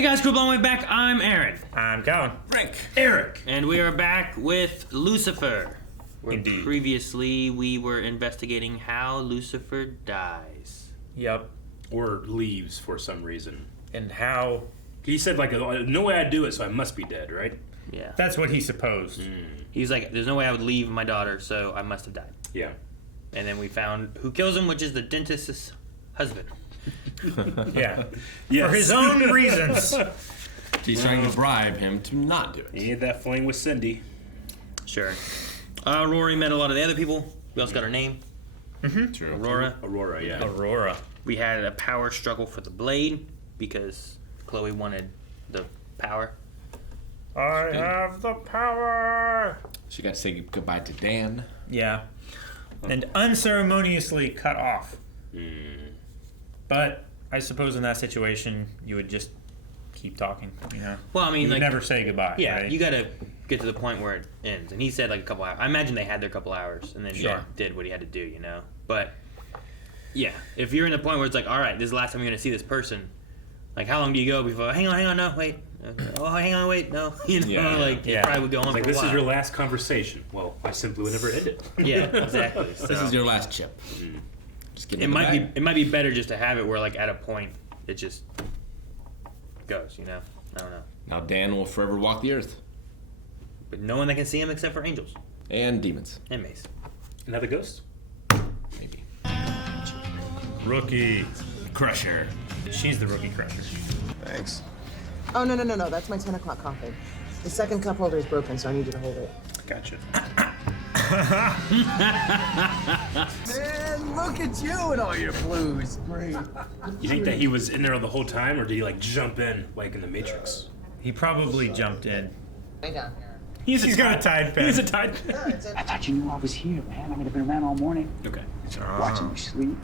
Hey guys, crew, long way back. I'm Aaron. I'm Colin. Frank. Eric. And we are back with Lucifer. Indeed. Previously, we were investigating how Lucifer dies. Yep. Or leaves for some reason. And how... He said, like, no way I'd do it, so I must be dead, right? Yeah. That's what he supposed. He's like, there's no way I would leave my daughter, so I must have died. Yeah. And then we found who kills him, which is the dentist's husband. Yeah. Yes. For his own reasons. He's trying to bribe him to not do it. He had that fling with Cindy. Sure. Rory met a lot of the other people. We also got her name. Mm-hmm. True. Aurora, yeah. Aurora. We had a power struggle for the blade because Chloe wanted the power. I have the power. She got to say goodbye to Dan. Yeah. And unceremoniously cut off. But I suppose in that situation, you would just keep talking, you know? Well, I mean, you like, never say goodbye, yeah, right? you gotta get to the point where it ends. And he said like a couple hours. I imagine they had their couple hours and then Sure. did what he had to do, you know? But, yeah, if you're in the point where it's like, all right, this is the last time you're gonna see this person, like, how long do you go before, hang on, no, wait. Oh, hang on, wait, no. You know, Yeah. like, Yeah. it probably would go on Like, for a this while. is your last conversation. Well, I simply would never end it. Yeah, exactly. This So, is your last chip. Just get it might be better just to have it where, like, at a point, it just goes, you know? I don't know. Now Dan will forever walk the earth. But no one that can see him except for angels And demons. and Mace. Another ghost? Maybe. Rookie. Crusher. She's the rookie crusher. Thanks. Oh, no, that's my 10 o'clock coffee. The second cup holder is broken, so I need you to hold it. Gotcha. Man, look at you and all your blues. Great. You think that he was in there the whole time, or did he, like, jump in, like in the Matrix? He probably jumped in. Way down here. He's got a Tide pen. He's a Tide Yeah, it's I thought you knew I was here, man. I mean, I've been around all morning, Okay. watching you sleep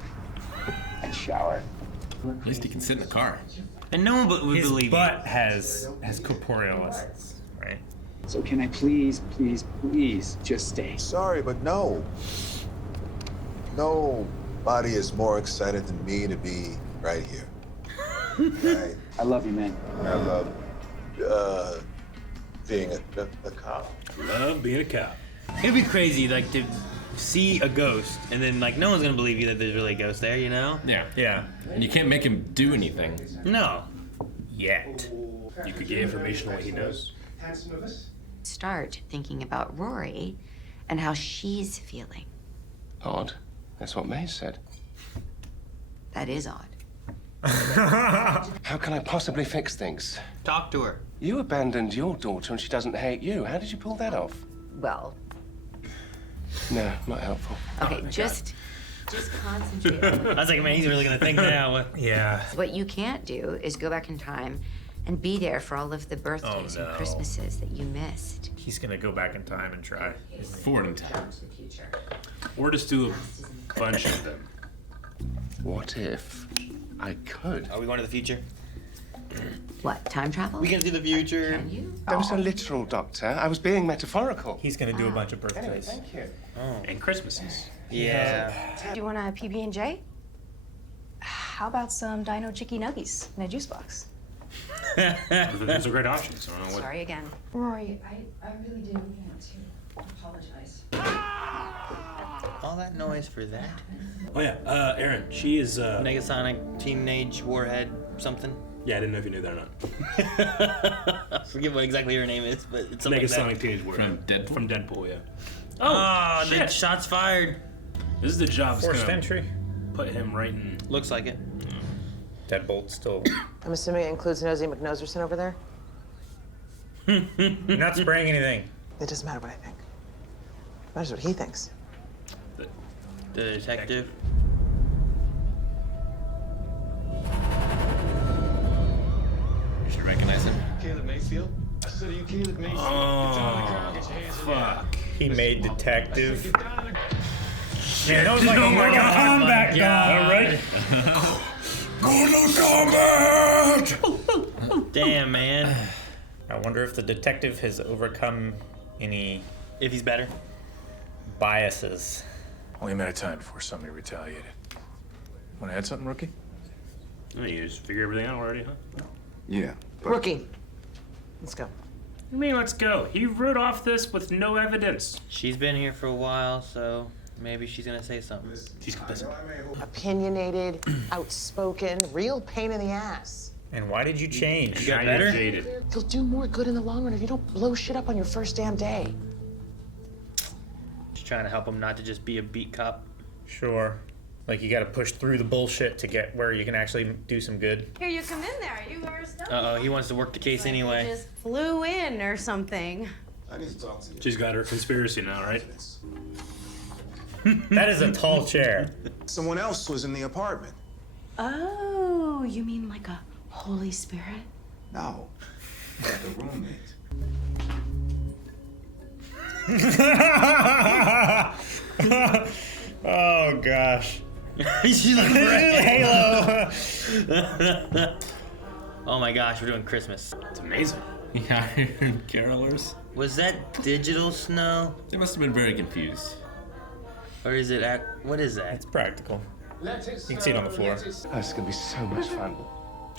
and shower. At least he can sit in the car. And no one would His believe butt has corporeal essence, right? So can I please just stay? Sorry, but no. Nobody is more excited than me to be right here. Right? I love you, man. I love being a cop. Love being a cop. It'd be crazy, like, to see a ghost, and then, like, no one's gonna believe you that there's really a ghost there, you know? Yeah. Yeah. And you can't make him do anything. No. Yet. You could get information on what he knows. Start thinking about Rory and how she's feeling. Odd. That's what May said. That is odd. How can I possibly fix things? Talk to her. You abandoned your daughter and she doesn't hate you. How did you pull that off? Well, No, not helpful. okay, just concentrate on I was like, man, he's really gonna think now. Yeah. what you can't do is go back in time and be there for all of the birthdays Oh, no. and Christmases that you missed. He's gonna go back in time and try. Forward in time. Or just do a bunch of them. What if I could? Are we going to the future? What, time travel? We can see the future. Can you? I was a literal doctor. I was being metaphorical. He's gonna do a bunch of birthdays. Thank you. And Christmases. Yeah. Do you want a PB&J? How about some Dino Chicky Nuggies in a juice box? Those are great options. I don't know what. Sorry again. Rory, I really do want to apologize. All that noise for that? Oh yeah, Aaron. She is. Negasonic Teenage Warhead something? Yeah, I didn't know if you knew that or not. I forget what exactly her name is, but it's something Negasonic like that. Teenage Warhead. From Deadpool? From Deadpool, yeah. Oh, shit. then shots fired. This is the job that's Forced gonna entry. put him right in. Looks like it. Deadbolt still. I'm assuming it includes Nosy McNoserson over there? You're not spraying anything. It doesn't matter what I think. It matters what he thinks. The detective. You should recognize him. Caleb Mayfield? I said, are you Caleb Mayfield? Oh, fuck. He made detective. Get down in the Man, that was like a Mortal Kombat guy. Right? Damn, man. I wonder if the detective has overcome any If he's better. biases. Only a matter of time before somebody retaliated. Want to add something, rookie? Oh, you just figure everything out already, huh? Yeah, Rookie. Let's go. You mean let's go? He wrote off this with no evidence. She's been here for a while, so maybe she's gonna say something. She's complicit. Opinionated, outspoken, real pain in the ass. And why did you change? You got better? Jaded. You'll do more good in the long run if you don't blow shit up on your first damn day. Just trying to help him not to just be a beat cop. Sure. Like you gotta push through the bullshit to get where you can actually do some good. Here, you come in there. You were stuck. Uh-oh, he wants to work the case anyway. Just flew in or something. I need to talk to you. She's got her conspiracy now, right? That is a tall chair. Someone else was in the apartment. Oh, you mean like a Holy Spirit? No. Like a roommate. Oh gosh. She's looking for a Halo. Oh my gosh, we're doing Christmas. It's amazing. He hired carolers. Was that digital snow? They must have been very confused. Or is it what is that? It's practical. You can see it on the floor. Oh, it's gonna be so much fun.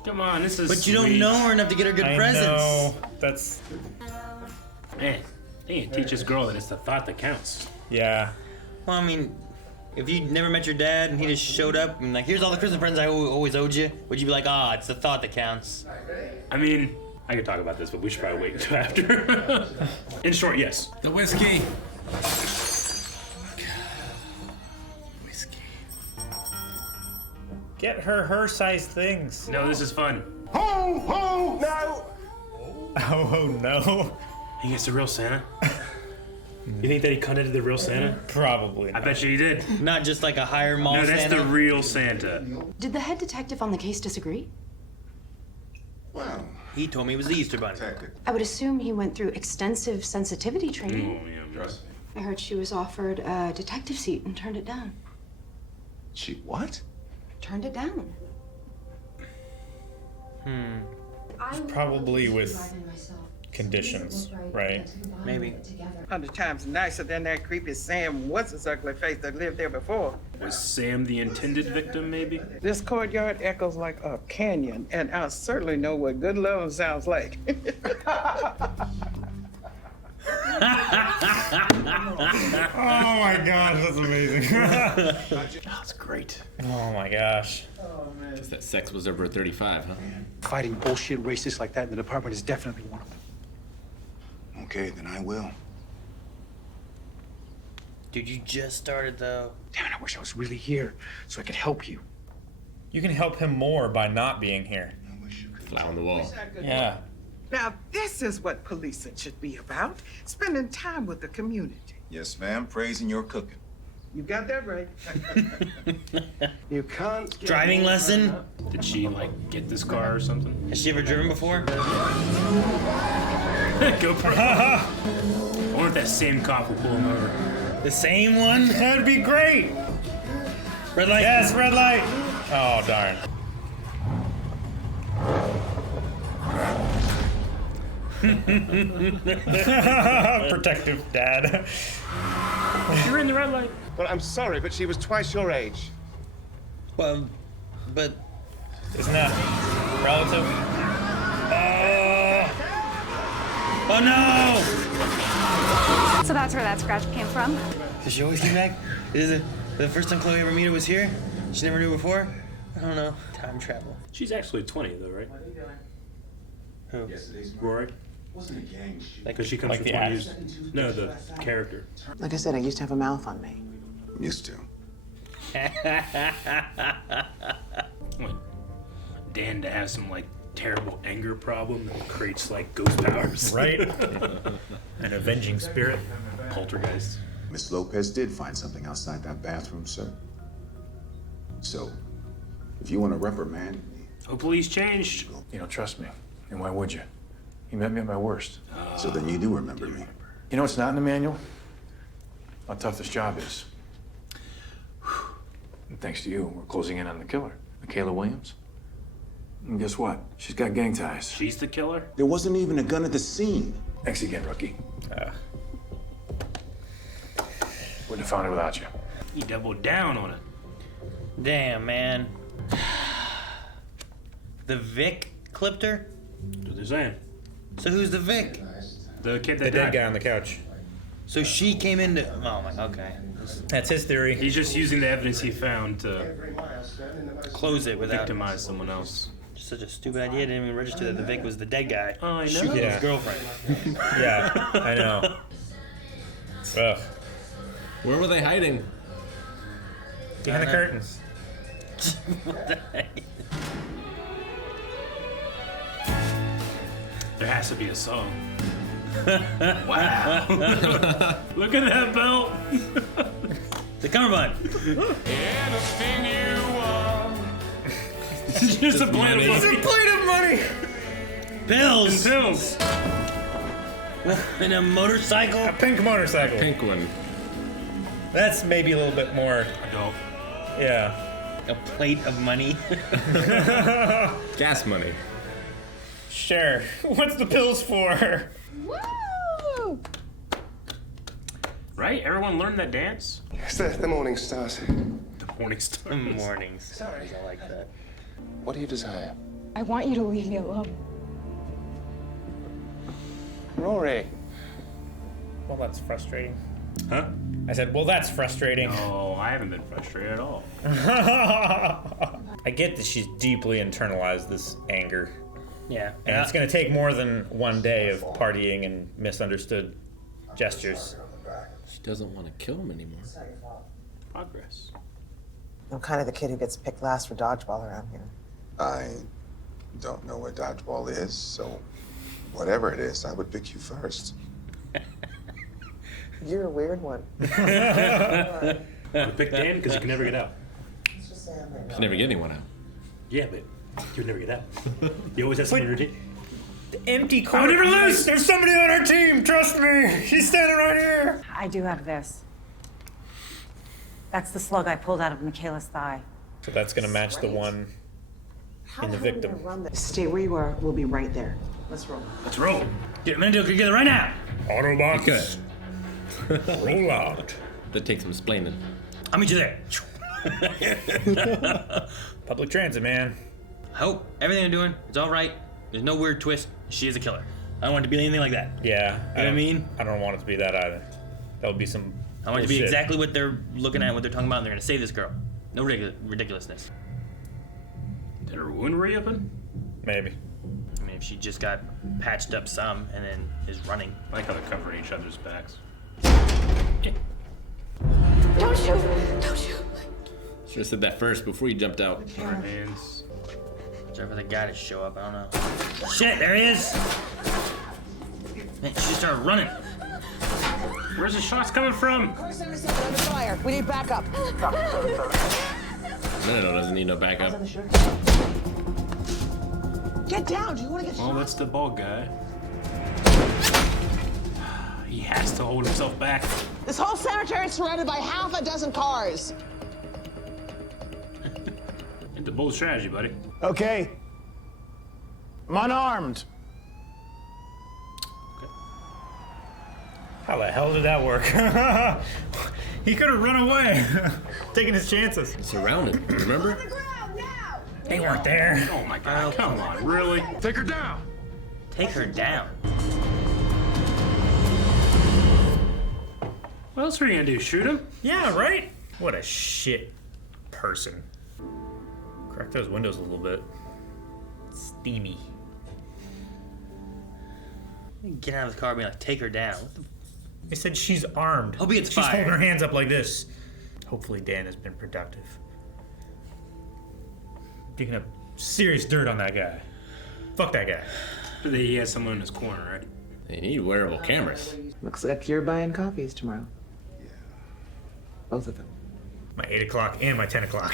Come on, this is. But you don't sweet. know her enough to get her good I presents. know. That's Man, they can teach this girl that it's the thought that counts. yeah. Well, I mean, if you never met your dad and he just showed up and like, here's all the Christmas presents I always owed you, would you be like, ah, it's the thought that counts? I mean, I could talk about this, but we should probably wait until after. In short, yes. The whiskey. Whiskey. Get her sized things. No, this is fun. Ho, ho, no! Oh no. He gets the real Santa. You think that he cut into the real Santa? Probably. I bet you he did. Not just like a higher mall No, that's Santa? the real Santa. Did the head detective on the case disagree? Well, He told me it was the Easter Bunny. detective. I would assume he went through extensive sensitivity Oh, training. yeah. Trust me. I heard she was offered a detective seat and turned it down. She what? Turned it down. Probably with conditions, right? Maybe. 100 times nicer than that creepy Sam what's his ugly face that lived there before. Was Sam the intended victim, maybe? This courtyard echoes like a canyon, and I certainly know what good love sounds like. Oh my gosh, that's amazing. That's great. Oh my gosh. Guess that sex was over 35, huh? Fighting bullshit racists like that in the department is definitely one of them. Okay, then I will. Dude, you just started though. Damn it, I wish I was really here so I could help you. You can help him more by not being here. I wish you could. Fly on the wall. Yeah. Now, this is what policing should be about, spending time with the community. Yes, ma'am. Praising your cooking. You got that right. You can't get Driving more lesson? Did she, like, get this car or something? Has she ever driven before? GoPro. I wonder if that same cop will pull him over. The same one? That'd be great. Red light. Yes, red light. Oh darn. Protective dad. You're in the red light. Well, I'm sorry, but she was twice your age. Well, but Isn't that relative? oh no! So that's where that scratch came from? Does she always do that? Is it the first time Chloe ever met her was here? She never knew before? I don't know. Time travel. She's actually 20, though, right? Who? Rory? Wasn't a gang shoot. Because she comes Like from the 20 act- years. No, the character. Like I said, I used to have a mouth on me. Used to. What? Dan to have some, like, terrible anger problem that creates, like, ghost powers. Right? An avenging spirit. Poltergeist. Miss Lopez did find something outside that bathroom, sir. So, if you want to reprimand me, Hopefully he's changed. You don't trust me. And why would you? You met me at my worst. so then you do remember me. You know what's not in the manual? How tough this job is. And thanks to you, we're closing in on the killer, Michaela Williams. And guess what? She's got gang ties. She's the killer? There wasn't even a gun at the scene. Thanks again, rookie. Wouldn't have found it without you. He doubled down on it. Damn, man. The Vic clipped her? That's what they're saying. So who's the Vic? The kid The that dead died. guy on the couch. So she came into. Oh my. Okay. That's his theory. He's just using the evidence he found to Close it without. victimize someone else. Just such a stupid idea. Didn't even register that the Vic was the dead guy. Oh, I know. Shooting Yeah. his girlfriend. Yeah, I know. Ugh. Where were they hiding? Behind the curtains. What the heck? There has to be a song. Wow. Look at that belt. The cummerbund. It's just a plate of money. plate of money! Pills. Pills. And a motorcycle. A pink motorcycle. Pink one. That's maybe a little bit more. Adult. Yeah. A plate of money. Gas money. Sure. What's the pills for? Woo! Right? Everyone learned that dance? It's the morning stars. The morning star. Mornings. Sorry. I like that. What do you desire? I want you to leave me alone. Rory. Well, that's frustrating. Huh? I said, well, that's frustrating. No, I haven't been frustrated at all. I get that she's deeply internalized this anger. Yeah. And it's going to take more than one day of partying and misunderstood gestures. She doesn't want to kill him anymore. Progress. I'm kind of the kid who gets picked last for dodgeball around here. I don't know what dodgeball is, so whatever it is, I would pick you first. You're a weird one. You pick Dan because you can never get out. Can never get anyone out. Yeah, but you would never get out. You always have someone on your team. The empty court. I would never lose! There's somebody on our team, trust me. She's standing right here. I do have this. That's the slug I pulled out of Michaela's thigh. So that's going to match the one in the victim. Stay where you are. We'll be right there. Let's roll. Let's roll. Get a minute together right now. Autobots. Roll out. That takes some explaining. I'll meet you there. Public transit, man. I hope everything I'm doing is all right. There's no weird twist. She is a killer. I don't want it to be anything like that. Yeah. You know what I mean? I don't want it to be that either. That would be some I want it to be bullshit. exactly what they're looking at, what they're talking about, and they're going to save this girl. No ridiculousness. Did her wound reopen? Maybe. I mean, if she just got patched up some and then is running. I like how they're covering each other's backs. Don't shoot! Don't shoot! Should have said that first before you jumped out. Our hands. Sorry for the guy to show up. I don't know. Shit, there he is. Man, she started running. Where's the shots coming from? Under fire. We need backup. No, doesn't need no backup. Get down. Do you want to get Well, that's the bald guy. He has to hold himself back. This whole cemetery is surrounded by half a dozen cars. It's a bold strategy, buddy. Okay. I'm unarmed. How the hell did that work? He could have run away. Taking his chances. Surrounded, remember? They weren't there. Oh my god, come on, really? Take her down. Take her down. What else are you gonna do? Shoot him? Yeah, right? What a shit person. Crack those windows a little bit. Steamy. Get out of the car being like, take her down. What the They said she's armed. Hope he gets She's fired. holding her hands up like this. Hopefully Dan has been productive. Digging up serious dirt on that guy. Fuck that guy. He has someone in his corner, right? They need wearable cameras. Looks like you're buying copies tomorrow. Yeah. Both of them. My 8 o'clock and my 10 o'clock.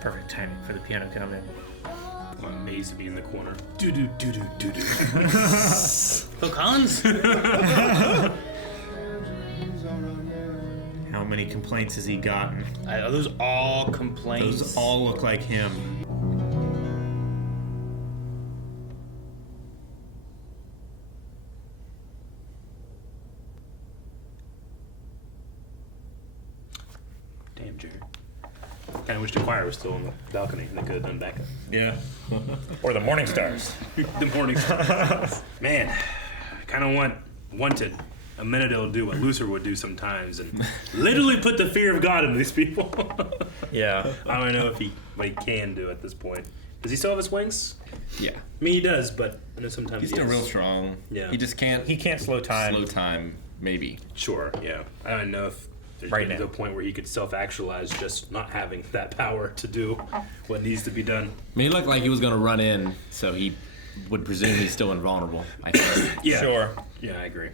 Perfect timing for the piano to come in. I'm amazed to be in the corner. Do-do, do-do, do-do. Phil Collins? How many complaints has he gotten? Are those all complaints? Those all look like him. Damn, Jerry. kind of wish the choir was still on the balcony. They could have done backup. Yeah. Or the Morning Stars. The morning stars. Man, I kind of wanted a minute to do what Lucifer would do sometimes and literally put the fear of God into these people. Yeah. I don't know what he can do at this point. Does he still have his wings? Yeah. I mean, he does, but I know sometimes He's still real strong. Yeah. He just can't. He can't slow time. Slow time, maybe. Sure, yeah. I don't know if there's Right getting to a point where he could self-actualize just not having that power to do what needs to be done. I mean, he looked like he was going to run in, so he would presume he's still invulnerable, I think. Yeah. Sure. Yeah, I agree.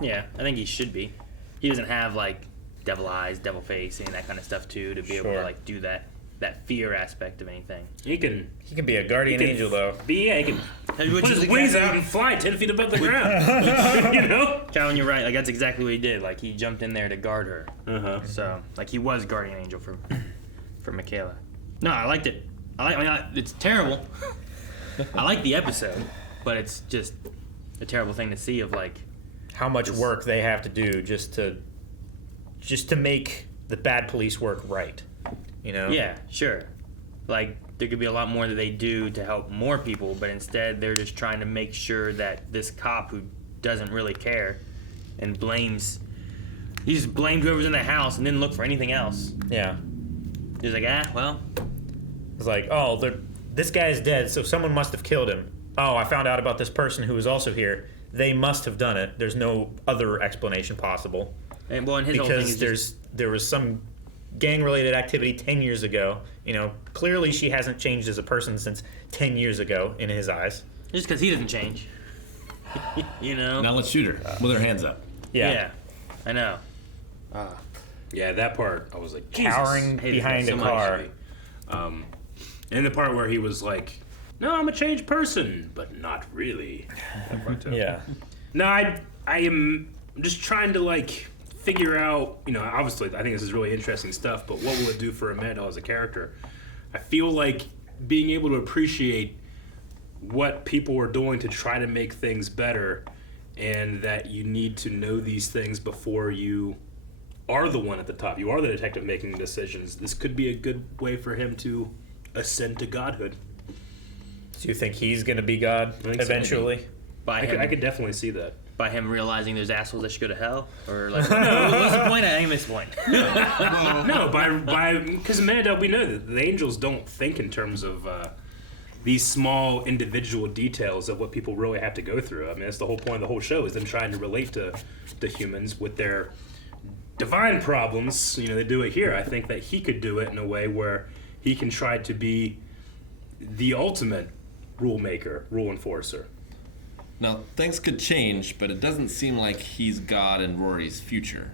Yeah, I think he should be. He doesn't have like devil eyes, devil face, and that kind of stuff too to be able to like do that fear aspect of anything. He can be a guardian angel though. He can Which put is his wings exactly- out and fly 10 feet above the ground. You know? Calvin, you're right. Like that's exactly what he did. Like he jumped in there to guard her. So like he was guardian angel for Michaela. No, I liked it. It's terrible. I like the episode, but it's just a terrible thing to see of like how much work they have to do just to make the bad police work right. You know? Yeah, sure. Like there could be a lot more that they do to help more people, but instead they're just trying to make sure that this cop who doesn't really care and he just blamed whoever's in the house and didn't look for anything else. Yeah. He's like, well. It's like, this guy's dead, so someone must have killed him. Oh, I found out about this person who was also here. They must have done it. There's no other explanation possible. And well, and his whole thing is there was some gang-related activity 10 years ago. You know, clearly she hasn't changed as a person since 10 years ago in his eyes. Just because he doesn't change. You know? Now let's shoot her with her hands up. Yeah. I know. Yeah, that part, I was like, cowering behind a car. And the part where he was like, no, I'm a changed person, but not really. That part too. Yeah. No, I am just trying to like figure out, you know, obviously I think this is really interesting stuff, but what will it do for Amanda as a character? I feel like being able to appreciate what people are doing to try to make things better, and that you need to know these things before you are the one at the top. You are the detective making decisions. This could be a good way for him to ascend to godhood. Do you think he's going to be God eventually? I could definitely see that. By him realizing there's assholes that should go to hell? Or like, what's the point? I think this point. No, because Amanda, we know that the angels don't think in terms of these small individual details of what people really have to go through. I mean, that's the whole point of the whole show, is them trying to relate to humans with their divine problems. You know, they do it here. I think that he could do it in a way where he can try to be the ultimate rule maker, rule enforcer. Now, things could change, but it doesn't seem like he's God in Rory's future.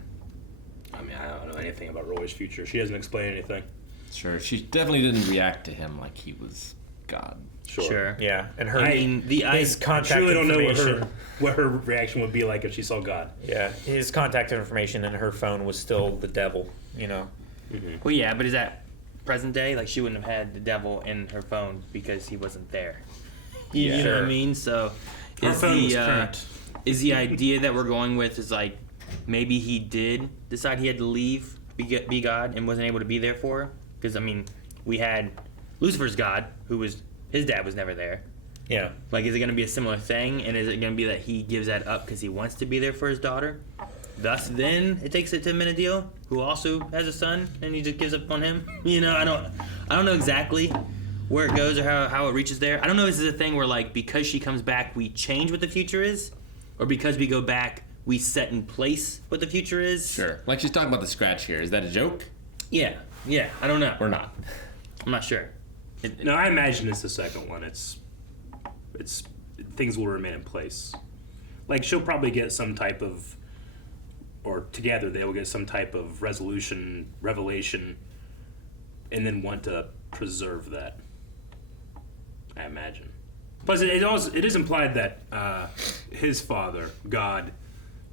I mean, I don't know anything about Rory's future. She doesn't explain anything. Sure, she definitely didn't react to him like he was God. Sure. Yeah, and his contact truly don't know information, what her reaction would be like if she saw God. Yeah, his contact information in her phone was still the devil, you know. Mm-hmm. Well, yeah, but is that present day? Like, she wouldn't have had the devil in her phone because he wasn't there. You know what I mean? So, Her phone was current. is the idea that we're going with is like maybe he did decide he had to leave, be God, and wasn't able to be there for her? Because, I mean, we had Lucifer's God, who was, his dad was never there. Yeah. Like, is it going to be a similar thing? And is it going to be that he gives that up because he wants to be there for his daughter? Thus, then it takes it to Menadiel, who also has a son, and he just gives up on him. You know, I don't know exactly where it goes or how it reaches there. I don't know if this is a thing where, like, because she comes back, we change what the future is, or because we go back, we set in place what the future is. Sure. Like she's talking about the scratch here. Is that a joke? Yeah. I don't know. Or not? I'm not sure. No, I imagine it's the second one. It's things will remain in place. Like, she'll probably get some type of, or together they will get some type of revelation, and then want to preserve that. I imagine. Plus, it is implied that his father, God,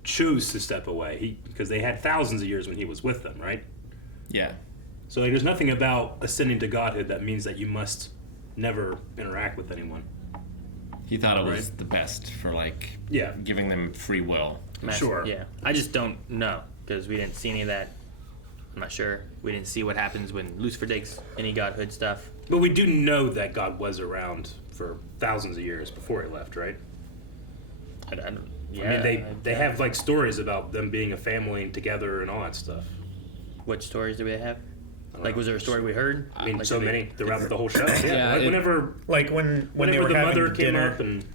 chose to step away. Because they had thousands of years when he was with them, right? Yeah. So like, there's nothing about ascending to godhood that means that you must never interact with anyone. He thought it was the best for, like, giving them free will. Sure. Yeah. I just don't know, because we didn't see any of that I'm not sure. We didn't see what happens when Lucifer takes any godhood stuff. But we do know that God was around for thousands of years before he left, right? I don't. I mean, they have like stories about them being a family and together and all that stuff. What stories do we have? Like, was there a story we heard? I mean, like so many throughout the whole show. Yeah, like whenever they were the having mother came dinner, up and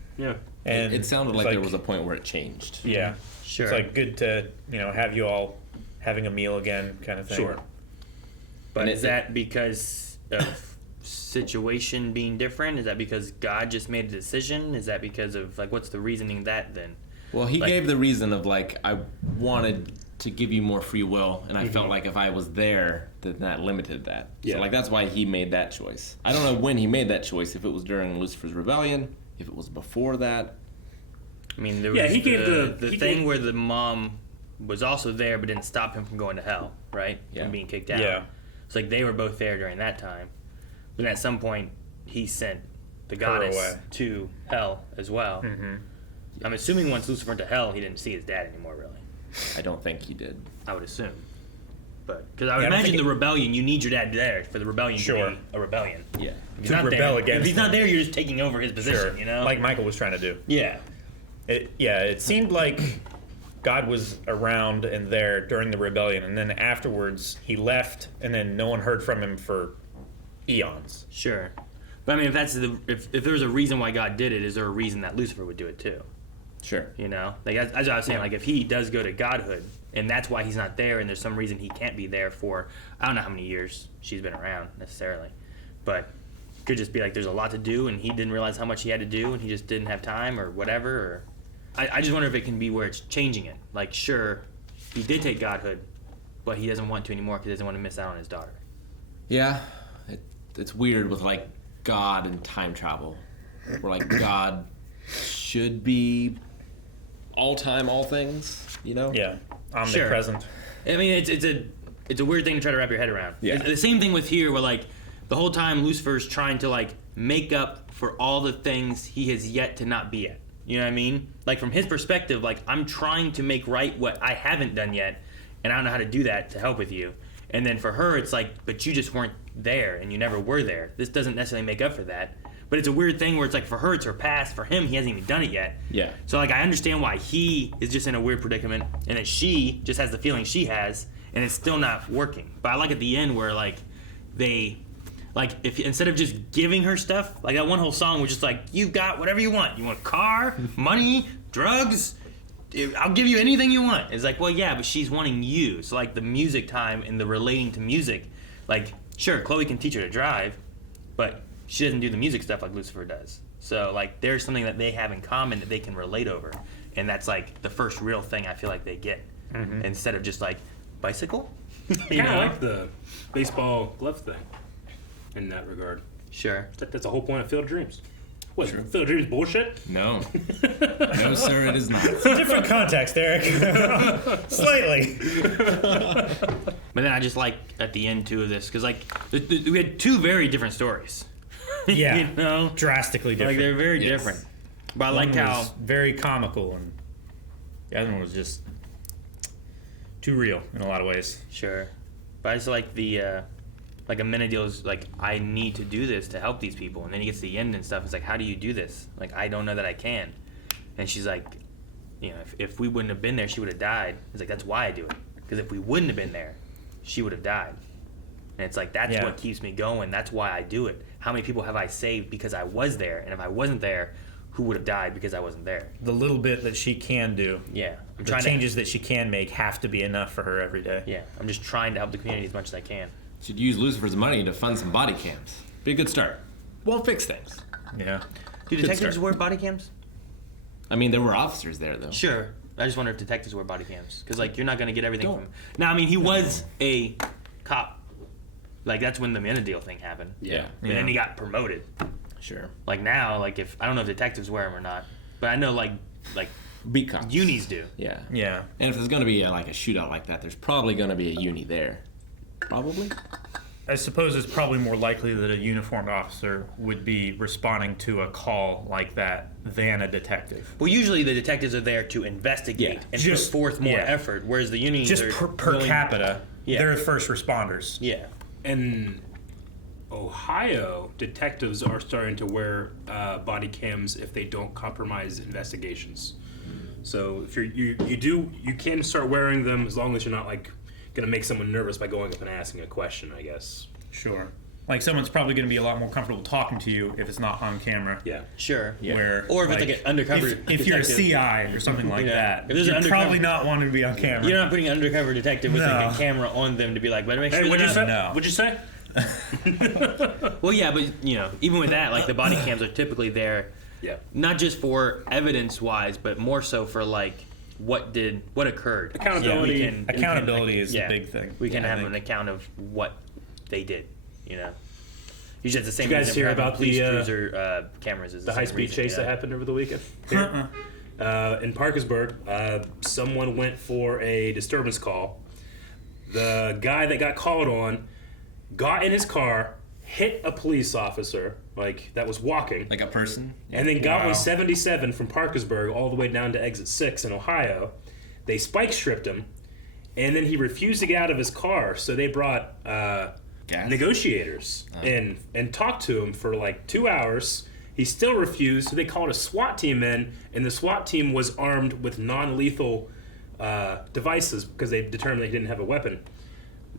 and it sounded like there was a point where it changed. Yeah, sure. It's like good to have you all having a meal again, kind of thing. Sure. But is that because of situation being different? Is that because God just made a decision? Is that because of like what's the reasoning that then? Well, he gave the reason of like I wanted to give you more free will, and I felt like if I was there, then that limited that. Yeah. So like that's why he made that choice. I don't know when he made that choice. If it was during Lucifer's rebellion, if it was before that. I mean, there was the thing where the mom was also there, but didn't stop him from going to hell, right? Yeah. From being kicked out. Yeah. It's like they were both there during that time. But at some point, he sent the goddess away. to hell as well. Mm-hmm. I'm assuming once Lucifer went to hell, he didn't see his dad anymore, really. I don't think he did. I would assume. But because I would Yeah, I don't imagine think the rebellion, you need your dad there for the rebellion Sure. to be a rebellion. Yeah. If he's To not rebel there, against if he's not him. there, you're just taking over his position, Sure. you know? Like Michael was trying to do. Yeah. It seemed like God was around and there during the rebellion, and then afterwards he left, and then no one heard from him for eons. Sure. But I mean, if there's a reason why God did it, is there a reason that Lucifer would do it too? Sure. You know, like as I was saying, like if he does go to godhood, and that's why he's not there, and there's some reason he can't be there for, I don't know how many years she's been around necessarily, but could just be like there's a lot to do, and he didn't realize how much he had to do, and he just didn't have time or whatever. Or I just wonder if it can be where it's changing it. Like, sure, he did take godhood, but he doesn't want to anymore because he doesn't want to miss out on his daughter. Yeah, it's weird with like God and time travel, where like God should be all time, all things. You know? Yeah, omnipresent. Sure. I mean, it's a weird thing to try to wrap your head around. Yeah. It's the same thing with here, where like the whole time Lucifer's trying to like make up for all the things he has yet to not be at. You know what I mean? Like from his perspective, like I'm trying to make right what I haven't done yet, and I don't know how to do that to help with you. And then for her, it's like, but you just weren't there, and you never were there. This doesn't necessarily make up for that. But it's a weird thing where it's like for her, it's her past. For him, he hasn't even done it yet. Yeah. So like I understand why he is just in a weird predicament, and then she just has the feeling she has, and it's still not working. But I like at the end where like they, like if instead of just giving her stuff, like that one whole song was just like, you've got whatever you want. You want a car, money, drugs. I'll give you anything you want. It's like, well, yeah, but she's wanting you. So like the music time and the relating to music, like sure, Chloe can teach her to drive, but she doesn't do the music stuff like Lucifer does. So like there's something that they have in common that they can relate over, and that's like the first real thing I feel like they get, instead of just like bicycle. I kind of like the baseball glove thing in that regard. Sure. That's the whole point of Field of Dreams. What, Field of Dreams bullshit? No. No, sir, it is not. It's a different context, Eric. Slightly. But then I just like at the end too of this, because like we had two very different stories. Yeah. You know? Drastically different. Like they're very different. But I liked One how was very comical, and the other one was just too real in a lot of ways. Sure. But I just like the like Amenadiel's like, I need to do this to help these people, and then he gets to the end and stuff. It's like, how do you do this? Like, I don't know that I can. And she's like, you know, if we wouldn't have been there, she would have died. It's like, that's why I do it, because if we wouldn't have been there, she would have died. And it's like, that's what keeps me going. That's why I do it. How many people have I saved because I was there? And if I wasn't there, who would have died because I wasn't there? The little bit that she can do, Yeah, I'm the trying changes that she can make have to be enough for her every day. Yeah, I'm just trying to help the community as much as I can. Should use Lucifer's money to fund some body cams. Be a good start. Won't fix things. Yeah. Do detectives wear body cams? I mean, there were officers there, though. Sure. I just wonder if detectives wear body cams. Because, like, you're not going to get everything from... Now, I mean, he was a cop. Like, that's when the Amenadiel thing happened. Yeah. And then he got promoted. Sure. Like, now, like, if... I don't know if detectives wear them or not. But I know, like beat cops. Unis do. Yeah. Yeah. And if there's going to be like a shootout like that, there's probably going to be a uni there. Probably. I suppose it's probably more likely that a uniformed officer would be responding to a call like that than a detective. Well, usually the detectives are there to investigate and just put forth more effort, whereas the unis just are per willing- capita. they're first responders. Yeah. In Ohio, detectives are starting to wear body cams if they don't compromise investigations. So if you can start wearing them as long as you're not like going to make someone nervous by going up and asking a question, I guess. Sure. Like someone's probably going to be a lot more comfortable talking to you if it's not on camera. Yeah. Sure. Where, or if it's like an undercover if you're a CI or something like that, if there's you're an probably not wanting to be on camera. You're not putting an undercover detective with like a camera on them to be like, better make sure. Hey, what'd you say? No. What'd you say? Well, yeah, but even with that, like the body cams are typically there, not just for evidence-wise, but more so for like what occurred. Accountability. Accountability is the big thing. We can have an account of what they did. Usually it's the same. Did you guys hear about police the cruiser cameras? Is the high-speed chase that happened over the weekend? In Parkersburg, someone went for a disturbance call. The guy that got called on got in his car, hit a police officer that was walking, like a person, and then got on 77 from Parkersburg all the way down to exit 6 in Ohio. They spike stripped him, and then he refused to get out of his car, so they brought negotiators in and talked to him for like 2 hours. He still refused, so they called a SWAT team in, and the SWAT team was armed with non-lethal devices because they determined they didn't have a weapon.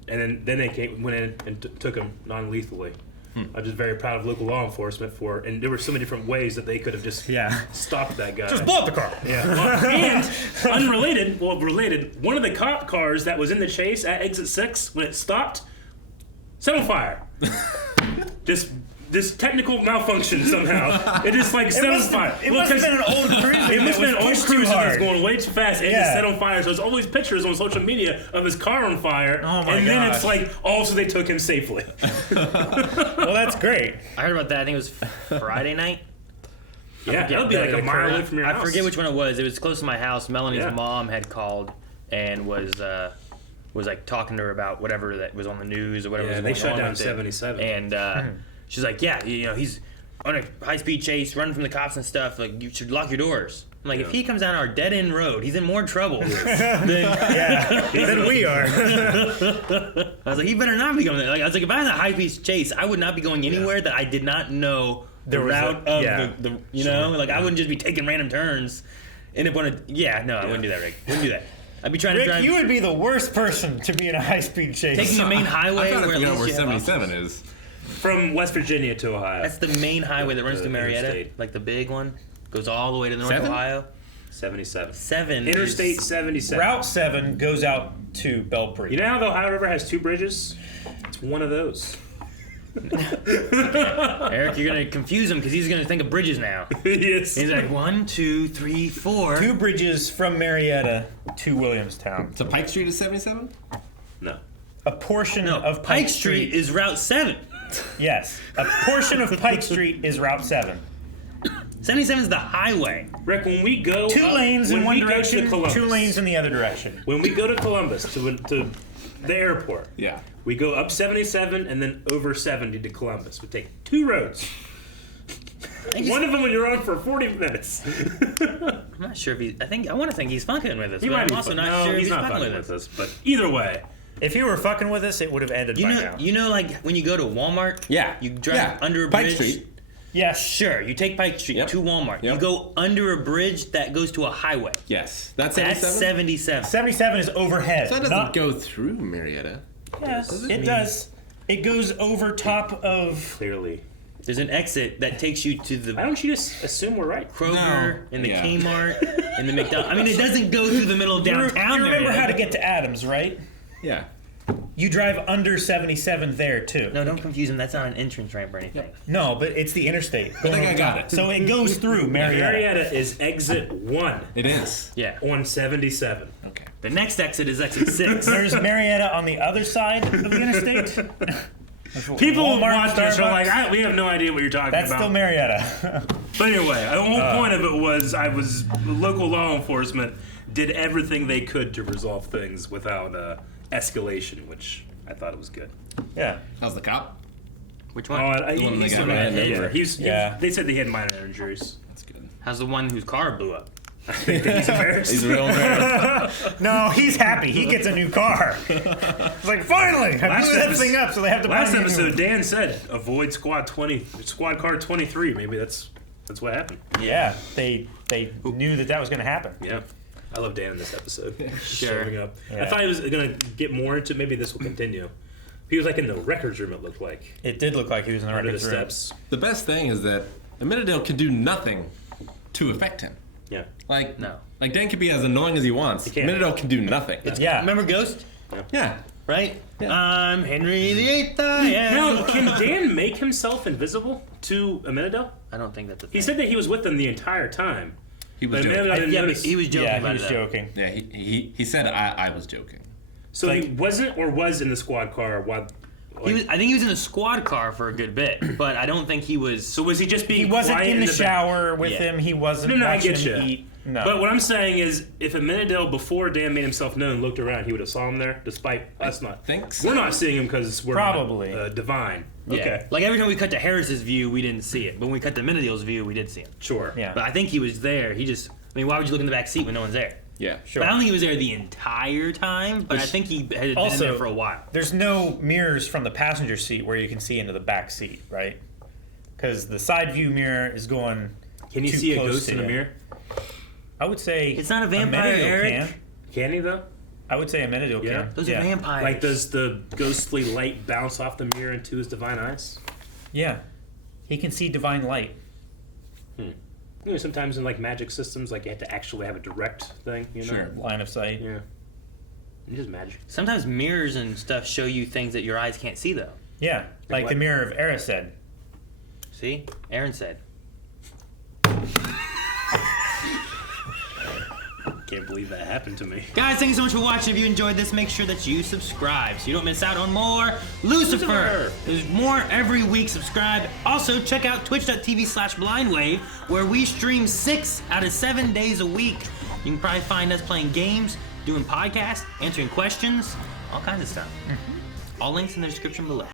And then they went in and took him non-lethally. I'm just very proud of local law enforcement and there were so many different ways that they could have just stopped that guy. Just blow up the car. Yeah. Well, and related, one of the cop cars that was in the chase at exit 6, when it stopped, set on fire. This technical malfunction somehow. It just set on fire. It must have been an old cruiser. It must have been an old cruiser that was going way too fast. It just set on fire. So there's always pictures on social media of his car on fire. Oh my and then gosh. it's also they took him safely. Well, that's great. I heard about that. I think it was Friday night. Yeah, that would be like a mile away from your house. I forget which one it was. It was close to my house. Melanie's mom had called and was like talking to her about whatever that was on the news or whatever. Yeah, was they going shut on down with it. 77. And she's like, yeah, he's on a high-speed chase, running from the cops and stuff. Like, you should lock your doors. I'm like, if he comes down our dead-end road, he's in more trouble than we are. I was like, he better not be going there. I was like, if I had a high-speed chase, I would not be going anywhere that I did not know the route of the I wouldn't just be taking random turns. End up on a I wouldn't do that, Rick. Wouldn't do that. I'd be trying to drive. You would be the worst person to be in a high-speed chase. Taking the main highway where at least where you have 77 options. is. From West Virginia to Ohio. That's the main highway that runs through Marietta, interstate. like the big one. Goes all the way to North Ohio. 77. Interstate Interstate 77. Route 7 goes out to Belpre. You know how the Ohio River has 2 bridges? It's one of those. Eric, you're gonna confuse him because he's gonna think of bridges now. Yes. He's like 1, 2, 3, 4. 2 bridges from Marietta to Williamstown. So Pike Street is 77? No. A portion of Pike Street is Route 7. Yes, a portion of Pike Street is Route 7. 77 is the highway. Rick, when we go 2 lanes in one direction, 2 lanes in the other direction. When we go to Columbus, to the airport, we go up 77 and then over 70 to Columbus. We take 2 roads. One of them when you're on for 40 minutes. I'm not sure if he's. I want to think he's fucking with us. He but might I'm be also fu- not no, sure if he's he's not fucking with us. But either way, if he were fucking with us, it would have ended by now. You know, like when you go to Walmart. Yeah. You drive under a bridge. Pike Street. Yes. Sure. You take Pike Street to Walmart. You go under a bridge that goes to a highway. Yes. That's 77? That's 77. 77 is overhead. So that doesn't go through Marietta. Yes, it does. It goes over top of... Clearly. There's an exit that takes you to the... Why don't you just assume we're right? Kroger and the Kmart and the McDonald's. I mean, it doesn't go through the middle of downtown. You remember how to get to Adams, right? Yeah. You drive under 77 there, too. No, don't confuse them. That's not an entrance ramp or anything. No, but it's the interstate. I think I got it. So it goes through Marietta. Marietta is exit 1. It is. Yeah. On 77. Okay. The next exit is exit 6. There's Marietta on the other side of the interstate. People Walmart, watch this are like, Starbucks. we have no idea what you're talking That's about. still Marietta. But anyway, the whole point of it was local law enforcement did everything they could to resolve things without escalation, which I thought it was good. Yeah. How's the cop? Which one? The one they got ran over. They said they had minor injuries. That's good. How's the one whose car blew up? He's embarrassed. He's real embarrassed. No, he's happy. He gets a new car. It's like, finally, I blew that thing up, so they have to buy Last me a new episode, one. Dan said, avoid squad car 23. Maybe that's what happened. Yeah, they knew that was going to happen. Yeah. I love Dan in this episode. Sure. Showing up. Yeah. I thought he was going to get more into maybe this will continue. He was like in the records room, it looked like. It did look like he was in the Under the records room. steps. The best thing is that Amenadale can do nothing to affect him. Yeah. Like, No. Like, Dan can be as annoying as he wants. He can. Amenadale can do nothing. Yeah. Remember Ghost? Yeah. Right? I'm Henry VIII. I am. Now, can Dan make himself invisible to Amenadale? I don't think that's a thing. He said that he was with them the entire time. He was But joking. Amenadale didn't Yeah, but notice. he was joking Yeah, about he was that. joking. Yeah, he said I was joking. So he wasn't or was in the squad car while... I think he was in a squad car for a good bit, but I don't think he was. So was he just being He wasn't quiet in the back? shower with Yeah. him. He wasn't No, I watching get him you. eat. No. But what I'm saying is, if Amenadale, before Dan made himself known, looked around, he would have saw him there, despite us not. Think so. We're not seeing him because we're Probably. not, divine. Yeah. Okay. Like every time we cut to Harris's view, we didn't see it, but when we cut to Menadale's view, we did see him. Sure. Yeah. But I think he was there. He just. I mean, why would you look in the back seat when no one's there? Yeah. Sure. But I don't think he was there the entire time. But I think he had been in there for a while. There's no mirrors from the passenger seat where you can see into the back seat, right? Because the side view mirror is going. Can you too see a close ghost to in a him. mirror? I would say It's not a vampire, Amenadale Eric. Can. Can he though? I would say Amenadale Yeah. can. Those are vampires. Like, does the ghostly light bounce off the mirror into his divine eyes? Yeah. He can see divine light. You know, sometimes in like magic systems, like you have to actually have a direct thing. You know. Sure. Line of sight. Yeah. It's just magic. Sometimes mirrors and stuff show you things that your eyes can't see, though. Yeah. Like the what? mirror of Erised. See? Aaron said. Can't believe that happened to me. Guys, thank you so much for watching. If you enjoyed this, make sure that you subscribe so you don't miss out on more Lucifer. There's more every week. Subscribe. Also, check out twitch.tv/blindwave, where we stream 6 out of 7 days a week. You can probably find us playing games, doing podcasts, answering questions, all kinds of stuff. All links in the description below.